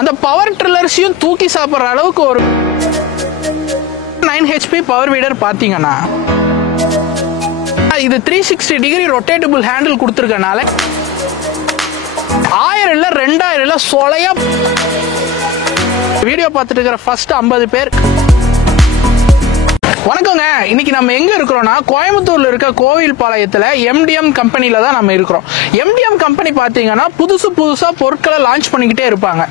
அந்த பவர் ட்ரில்லர்ஸையும் தூக்கி சாப்பிடுற அளவுக்கு ஒரு 9 HP பவர் வீடர் பாத்தீங்கன்னா இது 360 டிகிரி ரொட்டேட்டபிள் ஹேண்டில் கொடுத்திருக்கனால 1000 இல்ல 2000 இல்ல சொலையா வீடியோ பார்த்துட்டு இருக்கிற ஃபர்ஸ்ட் 50 பேர் வணக்கங்க. இன்னைக்கு நம்ம எங்க இருக்கிறோம்னா கோயம்புத்தூர்ல இருக்க கோவில் பாளையத்துல MDM கம்பெனில தான் நம்ம இருக்கிறோம். MDM கம்பெனி பாத்தீங்கன்னா புதுசா பொருட்களை லான்ச் பண்ணிக்கிட்டே இருப்பாங்க.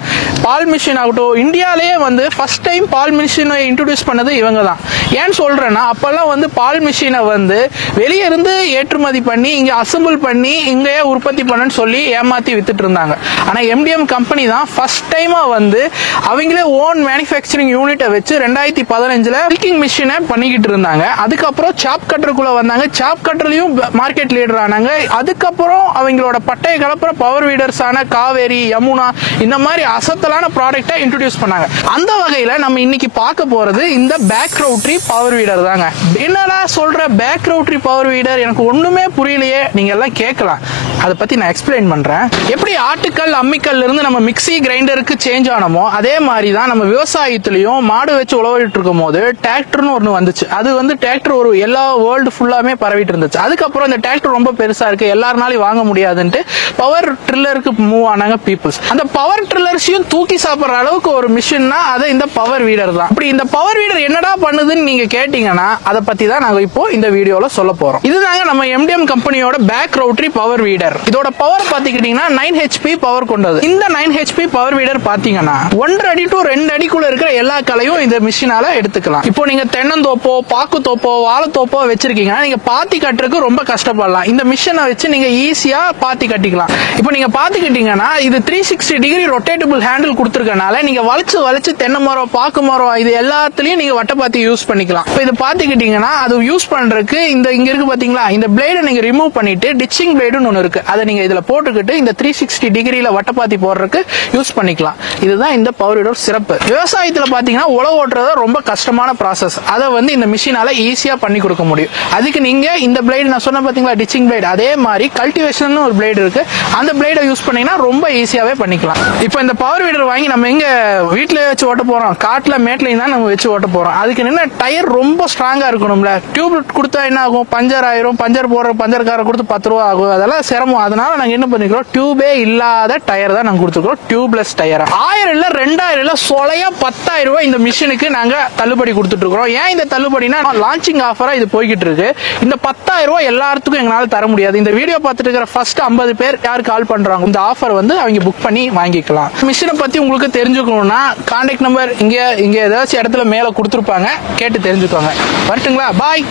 பால் மிஷின் ஆகட்டும், இந்தியாலேயே வந்து ஃபர்ஸ்ட் டைம் பால் மிஷினை இன்ட்ரோடியூஸ் பண்ணது இவங்க தான். ஏன் சொல்றேன்னா அப்பெல்லாம் வந்து பால் மிஷினை வந்து வெளியே இருந்து ஏற்றுமதி பண்ணி இங்க அசம்பிள் பண்ணி இங்கேயே உற்பத்தி பண்ணன்னு சொல்லி ஏமாத்தி வித்துட்டு இருந்தாங்க. ஆனா MDM கம்பெனி தான் ஃபர்ஸ்ட் டைமா வந்து அவங்களே ஓன் மேனுஃபேக்சரிங் யூனிட்டை வச்சு 2015ல மில்கிங் மிஷினை பண்ணிக்கிட்டு இருந்தாங்க. அதுக்கப்புறம் சாப் கட்டருக்குள்ள வந்தாங்க. சாப் கட்டர்லயும் மார்க்கெட் லீடர் ஆனாங்க. அதுக்கப்புறம் அவங்களோட பட்டைய கலப்புற பவர் வீடர்ஸ் ஆன காவேரி, யமுனா இந்த மாதிரி அசத்தலான ப்ராடக்ட்டை இன்ட்ரோடியூஸ் பண்ணாங்க. அந்த வகையில நம்ம இன்னைக்கு பார்க்க போறது இந்த பேக் ரவுட்டரி பவர் வீடர் தாங்க. என்னடா சொல்ற பேக் ரவுட்டரி பவர் வீடர், எனக்கு ஒண்ணுமே புரியலையே நீங்க எல்லாம் கேட்கலாம். அதை பத்தி நான் எக்ஸ்பிளைன் பண்றேன். எப்படி ஆட்டுக்கல் அம்மிக்கல்ல இருந்து நம்ம மிக்சி கிரைண்டருக்கு சேஞ்ச் ஆனமோ அதே மாதிரி தான் நம்ம விவசாயத்திலையும் மாடு வச்சு உழவிட்டு இருக்கும் போது டிராக்டர்னு ஒண்ணு வந்துச்சு. அது வந்து டிராக்டர் ஒரு எல்லா வேர்ல்டு ஃபுல்லாமே பரவிட்டு இருந்துச்சு. அதுக்கப்புறம் இந்த டிராக்டர் ரொம்ப பெருசா இருக்கு, எல்லாருனாலும் வாங்க முடியாதுன்ட்டு பவர் ட்ரில்லருக்கு மூவ் ஆனாங்க பீப்புள்ஸ். அந்த பவர் ட்ரில்லர்ஸையும் தூக்கி சாப்பிடுற அளவுக்கு ஒரு மிஷின்னா அது இந்த பவர் வீடர் தான். அப்படி இந்த பவர் வீடர் என்னடா பண்ணுதுன்னு நீங்க கேட்டீங்கன்னா அதை பத்தி தான் நாங்க இப்போ இந்த வீடியோல சொல்ல போறோம். இதுதாங்க நம்ம MDM கம்பெனியோட பேக் ரவுட்டரி பவர் வீடர். இதோட பவர் பாத்தீங்கன்னா 9 HP பவர் கொண்டது. இந்த 9 HP பவர் வீடர் பாத்தீங்கன்னா 1.5 அடி to 2 அடிக்குள்ள இருக்கிற எல்லா கலையும் இந்த மிஷினால எடுத்துக்கலாம். இப்போ நீங்க தென்னந்தோப்போ, பாக்கு தோப்போ, வாழைத்தோப்போ வச்சிருக்கீங்கன்னா நீங்க பாத்தி கட்டுறதுக்கு ரொம்ப கஷ்டப்படலாம். இந்த மிஷினை வச்சு நீங்க ஈஸியா பாத்தி கட்டிக்கலாம். இப்போ நீங்க பாத்தி கட்டிங்கன்னா இது 360 டிகிரி ரொட்டேட்டபிள் ஹேண்டில் கொடுத்திருக்கனால நீங்க வளைச்சு தென்னை மரம், பாக்கு மரம் இது எல்லாத்துலயும் நீங்க வட்டப்பாத்தி யூஸ் பண்ணிக்கலாம். இப்போ இது பாத்திக்கிட்டீங்கன்னா அது யூஸ் பண்றதுக்கு இங்க இருக்கு பாத்தீங்களா, இந்த பிளேடை நீங்க ரிமூவ் பண்ணிட்டு டிச்சிங் பிளேடுன்னு ஒன்னு இருக்கு, அதை நீங்க இதுல போட்டுக்கிட்டு இந்த 360 டிகிரில வட்டப்பாத்தி போடுறதுக்கு யூஸ் பண்ணிக்கலாம். இதுதான் இந்த பவர் வீடர் சிறப்பு. விவசாயத்துல பாத்தீங்கன்னா உழவு ஓட்டுறது ரொம்ப கஷ்டமான ப்ராசஸ். அதை வந்து இந்த மிஷினால ஈஸியா பண்ணி கொடுக்க முடியும். அதுக்கு நீங்க இந்த பிளேடு நான் சொன்ன பாத்தீங்களா டிச்சிங் பிளேடு, அதே மாதிரி கல்டிவேஷன் ஒரு பிளேடு இருக்கு, அந்த பிளேடை யூஸ் பண்ணீங்கன்னா ரொம்ப ஈஸியாவே பண்ணிக்கலாம். இப்போ இந்த பவர் வீடர் வாங்கி நம்ம எங்க வீட்டுல வச்சு ஓட்ட போறோம், காட்டுல மேட்லையும் தான் நம்ம வச்சு ஓட்ட போறோம். அதுக்கு என்ன டயர் ரொம்ப ஸ்ட்ராங்கா இருக்கணும்ல. டியூப் கொடுத்தா என்ன ஆகும், பஞ்சர் ஆயிரும். பஞ்சர் போடுற பஞ்சர்கார கொடுத்து 10 ரூபா ஆகும், அதெல்லாம் சிரமம். அதனால நாங்க என்ன பண்ணிக்கிறோம், டியூபே இல்லாத டயர் தான் நாங்க கொடுத்துருக்கோம், டியூப்லெஸ் டயர். 1000 இல்ல 2000 இல்ல சொலையா 10,000 ரூபாய் இந்த மிஷினுக்கு நாங்க தள்ளுபடி கொடுத்துட்டு இருக்கோம். ஏன் இந்த தள்ளுபடினா லான்ச்சிங் ஆஃபரா இது போய்கிட்டு இருக்கு. இந்த 10,000 ரூபாய் எல்லாத்துக்கும் எங்களால தர முடியாது. இந்த வீடியோ பார்த்துட்டு இருக்கிற ஃபர்ஸ்ட் 50 பேர் யார் கால் பண்றாங்க இந்த ஆஃபர் வந்து அவங்க புக் பண்ணி வாங்கிக்கலாம். மிஷினை பத்தி உங்களுக்கு தெரிஞ்சுக்கணும்னா கான்டாக்ட் நம்பர் இங்க ஏதாச்சும் இடத்துல மேல கொடுத்துருப்பாங்க, கேட்டு தெரிஞ்சுக்கோங்க. வரட்டுங்களா, பாய்.